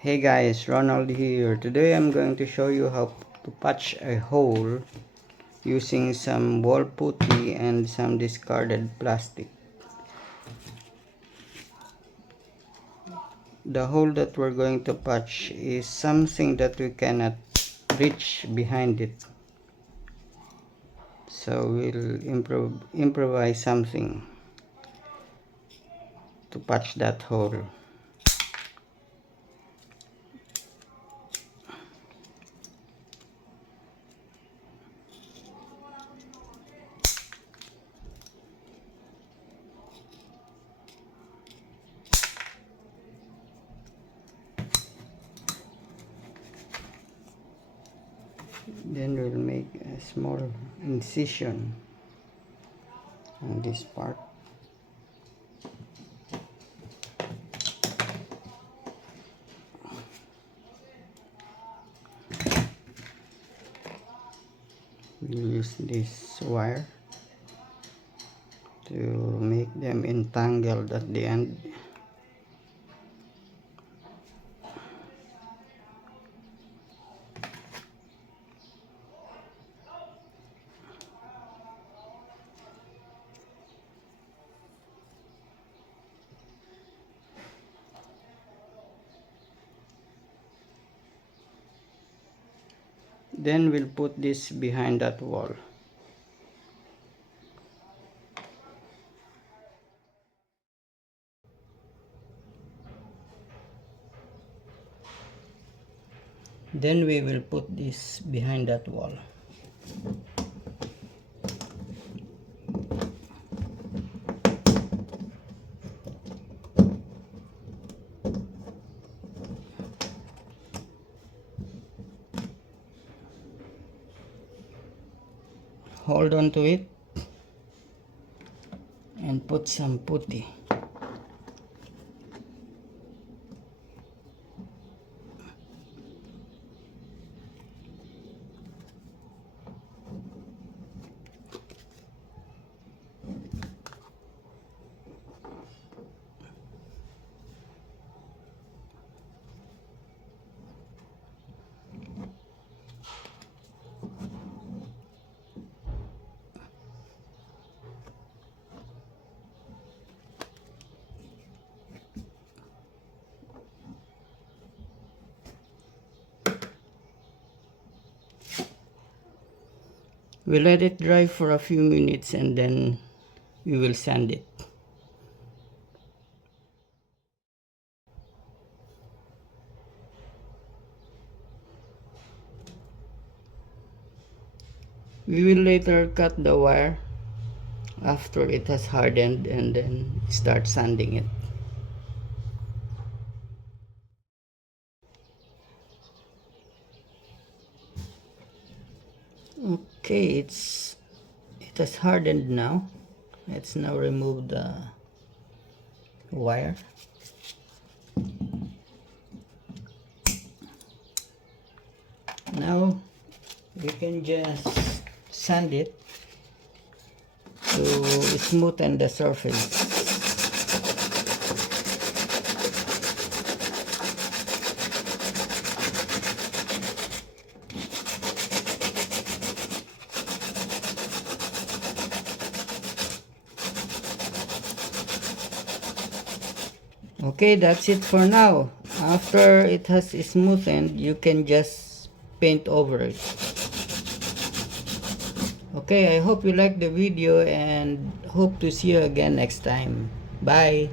Hey guys, Ronald here. Today I'm going to show you how to patch a hole using some wall putty and some discarded plastic. The hole that we're going to patch is something that we cannot reach behind it. So we'll improvise something to patch that hole. Then we'll make a small incision on this part. We'll use this wire to make them entangled at the end. Then we'll put this behind that wall. Then we will put this behind that wall. Hold on to it and put some putty. We let it dry for a few minutes and then we will sand it. We will later cut the wire after it has hardened and then start sanding it. Okay, it has hardened now. Let's now remove the wire. Now we can just sand it to smoothen the surface. Okay, that's it for now. After it has smoothened, you can just paint over it. Okay, I hope you liked the video and hope to see you again next time. Bye.